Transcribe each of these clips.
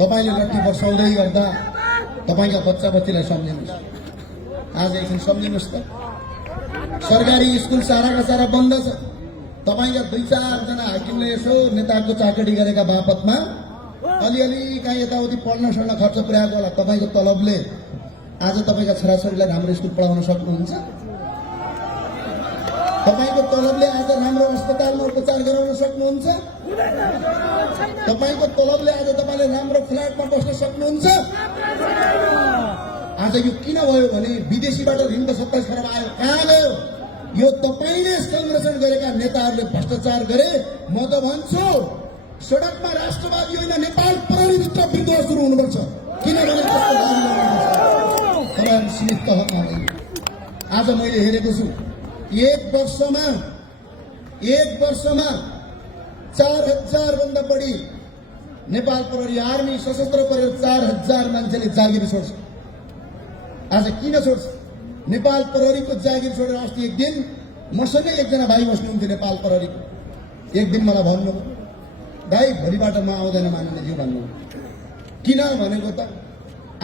तपाईले लट्ठी बसाउँदै गर्दा तपाईका बच्चा बच्चीलाई सम्झिनुस्। आज एकछिन सम्झिनुस् त। सरकारी स्कुल साराका सारा बन्द छ। तपाईका 2-4 जना हाकिमले यसो नेताको चाकडी गरेका बापतमा अलिअलि कहाँ यताउति पढ्न सड्न खर्च पुर्याएको होला। तपाईको तलबले आज तपाईका छोराछोरीलाई राम्रो स्कुल पढाउन सक्नुहुन्छ? तपाईको तलबले आज राम्रो अस्पतालमा उपचार गराउन सक्नुहुन्छ? तपाईको तलबले आज तपाईले राम्रो फ्ल्याटमा बस्न सक्नुहुन्छ? आज यो किन भयो भने विदेशीबाट ऋण त 27 खरब आयो। कहाँ गयो? यो तपाईले संरक्षण गरेका नेताहरूले भ्रष्टाचार गरे। म त भन्छु सडकमा राष्ट्रवादी होइन नेपाल प्रहरीभित्र विद्रोह सुरु हुनुपर्छ। किनभने तपाईहरु सीमित तहमा आज मैले हेरेको छु एक वर्षमा 4000 भन्दा बढी नेपाल प्रहरी आर्मी सशस्त्र प्रहरी 4000 मान्छेले जागिर छोड्छ। आज किन छोड्छ? नेपाल प्रहरीको जागिर छोडेर अस्ति एक दिन मसँगै एकजना भाइ बस्नुहुन्थ्यो नेपाल प्रहरीको। एक दिन मलाई भन्नु भाइ भोलिबाट म आउँदैन माननीयज्यू भन्नु। किन भनेको त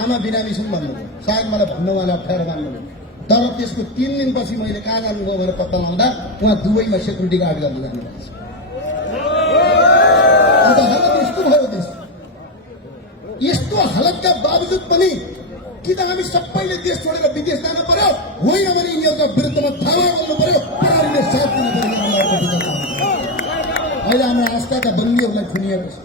आमा बिरामी छन् भन्नु। सायद मलाई भन्नु उहाँले अप्ठ्यारो मान्नु। तर त्यसको 3 दिनपछि मैले कहाँ जानुभयो भनेर पत्ता लगाउँदा उहाँ दुबईमा सेक्युरिटी गार्ड गर्न जानुभएको छ। अन्त हालत यस्तो भयो देश। यस्तो हालतका बावजुद पनि कि त हामी सबैले देश छोडेर विदेश जानु पर्यो, होइन भने यिनीहरूका विरुद्धमा थाहा गर्नु पर्यो, प्रहरीले साथ दिनु पर्यो। अहिले हाम्रो आस्थाका बन्दीहरूलाई थुनिएको छ।